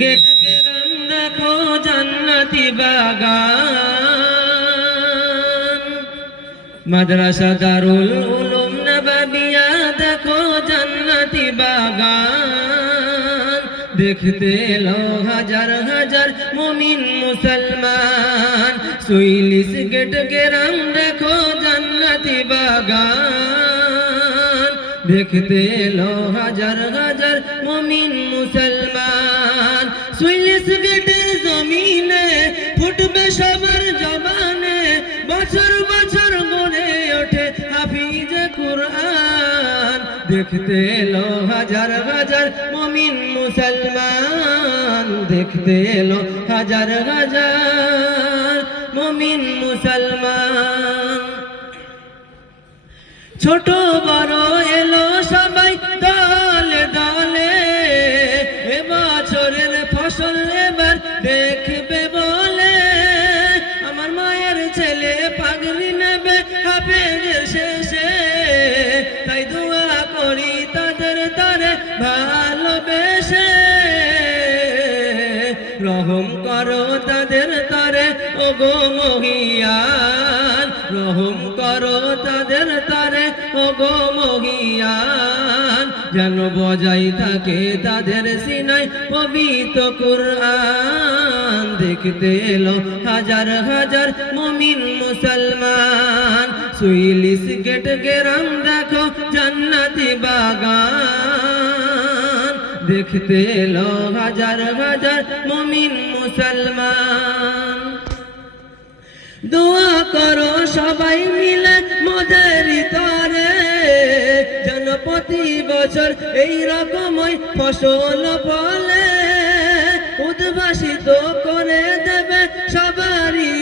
Gate গ্রাম দেখো জান্নাতি বাগান, মাদ্রাসা দারুল উলুম নববিয়া দেখো জান্নাতি বাগান। দেখতে এলো হাজার হাজার মুমিন মুসলমান, সুইলিশ গেট গ্রাম দেখো জান্নাতি বাগান। দেখতে এলো হাজার হাজার মুমিন মুসলমান, সুইলিশ গেটের জমিনে ফুটবে সবার জবানে, বছর বছর গড়ে ওঠে হাফিজে কুরআন। দেখতে এলো হাজার হাজার মুমিন মুসলমান, দেখতে এলো হাজার হাজার মুমিন মুসলমান। ছোট বড় এলো সবাই দলে দলে, এবছরের ফসল এবার দেখবে বলে। আমার মায়ের ছেলে পাগড়ি নেবে হাফেজের শেষে, তাই দোয়া করি তাদের তরে ভালোবেসে। রহম করো তাদের তরে ওগো মহিয়ান, রহম করো তাদের তরে ওগো মহিয়ান। যেন বজাই থাকে তাদের সিনায় পবিত্র কুরআন। দেখতে এলো হাজার হাজার মুমিন মুসলমান, সুইলিশ গেট গ্রাম দেখো জান্নাতি বাগান। দেখতে এলো হাজার হাজার মুমিন মুসলমান। দোয়া করো সবাই মিলে মোদের তরে, যেন প্রতি বছর এই রকমই ফসল ফলে। উদ্ভাসিত করে দেবে সবারই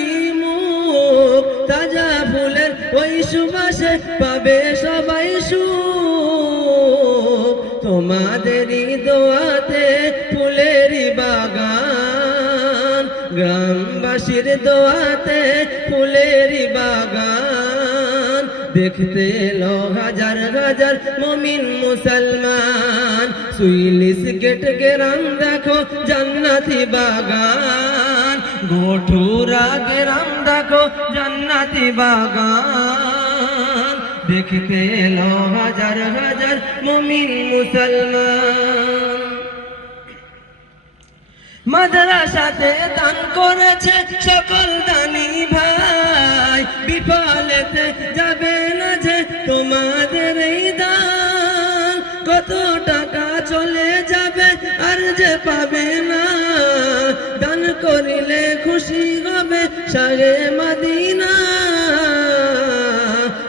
মুখ, তাজা ফুলের ওই সুবাসে পাবে সবাই সুখ। তোমাদেরই দোয়াতে ফুলেরই বাগান, গ্রামবাসীর দোয়াতে ফুলেরই বাগান। দেখতে এলো হাজার হাজার মুমিন মুসলমান, সুইলিশ গেট গ্রাম দেখো জান্নাতি বাগান। গোঠুরা গ্রাম দেখো জান্নাতি বাগান। দেখতে এলো হাজার হাজার মুমিন মুসলমান। মাদ্রাসাতে দান করেছে সকল দানি ভাই, বিফলেতে যাবে না যে তোমাদের এই দান। কত টাকা চলে যাবে আর যে পাবে না, দান করিলে খুশি হবে শাহে মদিনা।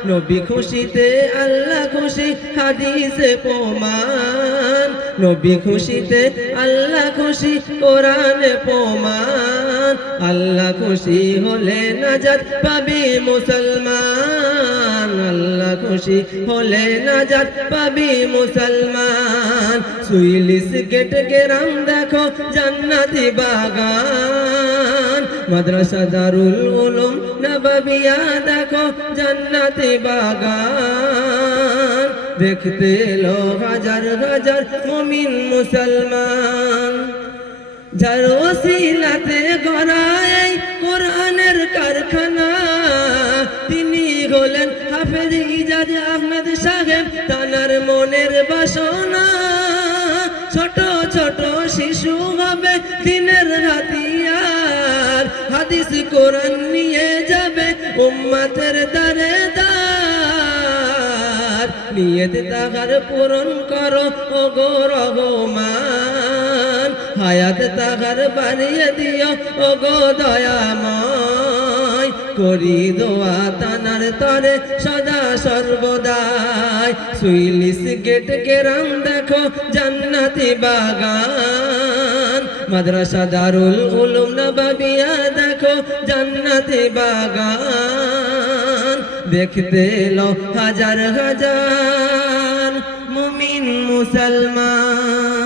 নবী খুশিতে আল্লাহ খুশি হাদিসে প্রমাণ, নবী খুশিতে আল্লাহ খুশি কোরআনে প্রমাণ। আল্লাহ খুশি হলে নাজাত পাবি মুসলমান, আল্লাহ খুশি হলে নাজাত পাবি মুসলমান। সুইলিশ গেট গ্রাম দেখো জান্নাতি বাগান, মাদ্রাসা দারুল উলুম নববিয়া দেখো জান্নাতি বাগান। দেখতে এলো হাজার হাজার মুমিন মুসলমান, যার ওসিলাতে গড়া এই কোরআনের কারখানা। তিনি হলেন হাফেজ ইজাজ আহমেদ সাহেব, তানার মনের বাসনা। ছোট ছোট শিশু হবে দিনের হাতিয়ার, হাদিস কোরআন নিয়ে যাবে উম্মতের দারে দার। নিয়ত তাহার পূরণ করো ওগো রহমান, হায়াত তাহার বাড়িয়ে দিও ওগো দয়াময়। করি দোয়া তানার তরে সদা সর্বদাই, সুইলিশ গেট গ্রাম দেখো জান্নাতি বাগান। মাদ্রাসা দারুল উলুম নববিয়া দেখো জান্নাতি বাগান। দেখতে এলো হাজার হাজার মুমিন মুসলমান।